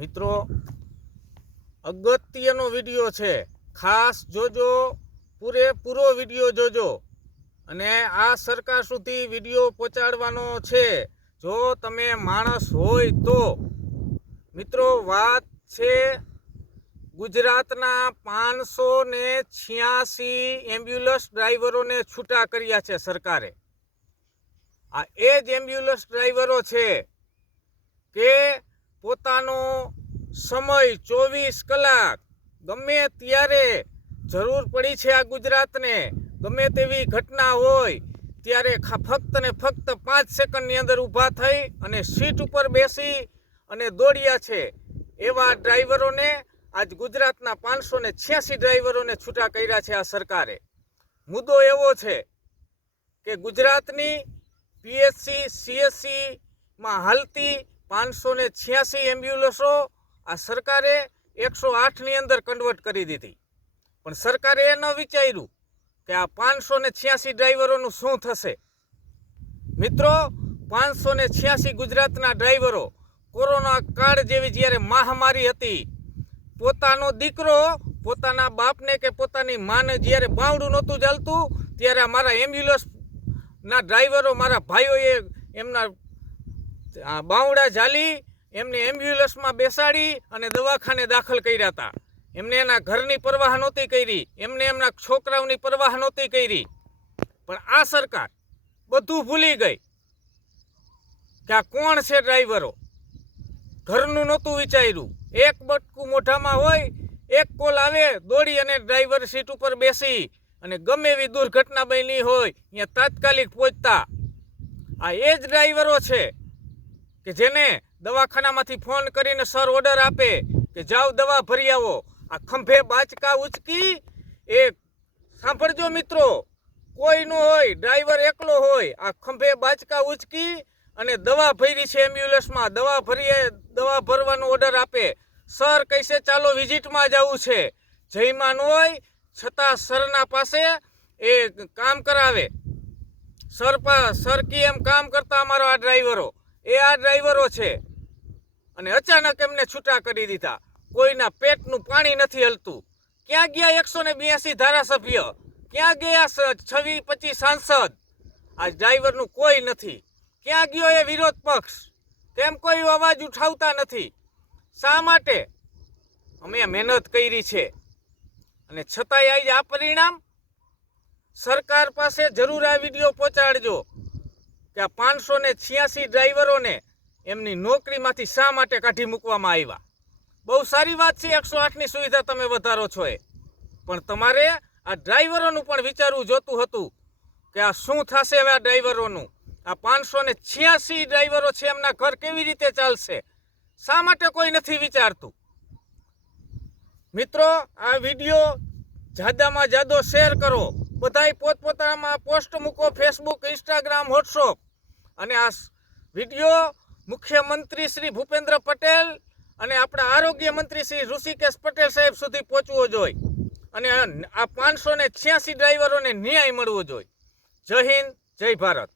મિત્રો, અગત્યનો વિડીયો છે, ખાસ જોજો, પૂરેપૂરો વિડીયો જોજો અને આ સરકાર સુધી વિડીયો પહોંચાડવાનો છે જો તમે માણસ હોય તો। મિત્રો, વાત છે ગુજરાતના 586 એમ્બ્યુલન્સ ડ્રાઈવરોને છૂટા કર્યા છે સરકારે। આ એ જ એમ્બ્યુલન્સ ડ્રાઈવરો છે કે પોતાનો સમય 24 કલાક ગમે ત્યારે જરૂર પડી છે આ ગુજરાતને, ગમે તેવી ઘટના હોય ત્યારે ફક્ત ને ફક્ત 5 સેકન્ડની અંદર ઊભા થઈ અને સીટ ઉપર બેસી અને દોડ્યા છે। એવા ડ્રાઈવરોને આજ ગુજરાતના 586 ડ્રાઈવરોને છૂટા કર્યા છે આ સરકારે। મુદ્દો એવો છે કે ગુજરાતની પીએસસી સીએસસીમાં હાલતી 586 એમ્બ્યુલન્સો આ સરકારે 108ની અંદર કન્વર્ટ કરી દીધી, પણ સરકારે એ ન વિચાર્યું કે આ 586 ડ્રાઈવરોનું શું થશે। મિત્રો, 586 ગુજરાતના ડ્રાઈવરો કોરોના કાળ જેવી જ્યારે મહામારી હતી, પોતાનો દીકરો પોતાના બાપને કે પોતાની માને જ્યારે બાવડું નહોતું ચાલતું ત્યારે મારા એમ્બ્યુલન્સના ડ્રાઈવરો, મારા ભાઈઓએ એમના બાવડા ઝાલી એમને એમ્બ્યુલન્સમાં બેસાડી અને દવાખાને દાખલ કર્યા હતા। એમને એના ઘરની પરવાહ નહોતી કરી, એમને એમના છોકરાઓની પરવાહ નહોતી કરી, પણ આ સરકાર બધું ભૂલી ગઈ કે આ કોણ છે ડ્રાઈવરો। ઘરનું નહોતું વિચાર્યું, એક બટકું મોઢામાં હોય, એક કોલ આવે, દોડી અને ડ્રાઈવર સીટ ઉપર બેસી અને ગમે એવી દુર્ઘટના બની હોય ત્યાં તાત્કાલિક પહોંચતા। આ એ જ ડ્રાઈવરો છે કે જેને દવાખાનામાંથી ફોન કરીને સર ઓર્ડર આપે કે જાઓ દવા ભરી આવો। આ ખંભે બાચકા ઉચકી, એ સાંભળજો મિત્રો, કોઈ ન હોય, ડ્રાઈવર એકલો હોય, આ ખંભે બાચકા ઉચકી અને દવા ભરી છે એમ્બ્યુલન્સમાં, દવા ભરવાનો ઓર્ડર આપે। સર કૈસે ચાલો વિઝિટમાં જવું છે, જયમાં ન હોય છતાં સરના પાસે એ કામ કરાવે। સર કી એમ કામ કરતા અમારો આ ડ્રાઈવરો, એ આ ડ્રાઈવરો છે અને અચાનક એમને છૂટા કરી દીધા। કોઈના પેટનું પાણી નથી હલતું। ક્યાં ગયા 182 ધારાસભ્ય, ક્યાં ગયા 26-25 સાંસદ? આ ડ્રાઈવરનું કોઈ નથી। ક્યાં ગયો એ વિરોધ પક્ષ? કેમ કોઈ અવાજ ઉઠાવતા નથી? શા માટે? અમે મહેનત કરી છે અને છતાંય આજે આ પરિણામ। સરકાર પાસે જરૂર આ વિડીયો પહોંચાડજો કે આ 586 ડ્રાઈવરોને એમની નોકરીમાંથી શા માટે કાઢી મૂકવામાં આવ્યા। બહુ સારી વાત છે 108ની સુવિધા તમે વધારો છો એ, પણ તમારે આ ડ્રાઈવરોનું પણ વિચારવું જોતું હતું કે આ શું થશે હવે આ ડ્રાઈવરોનું। આ 586 ડ્રાઈવરો છે, એમના ઘર કેવી રીતે ચાલશે? શા માટે કોઈ નથી વિચારતું? મિત્રો, આ વિડીયો જાદામાં જાદો શેર કરો, બધાય પોતપોતાનામાં પોસ્ટ મૂકો, ફેસબુક, ઇન્સ્ટાગ્રામ, વોટ્સઅપ, અને આ વિડીયો મુખ્યમંત્રી શ્રી ભૂપેન્દ્ર પટેલ અને આપણા આરોગ્ય મંત્રી શ્રી ઋષિકેશ પટેલ સાહેબ સુધી પહોંચવો જોઈએ અને આ 586 ડ્રાઈવરોને ન્યાય મળવો જોઈએ। જય હિન્દ, જય ભારત।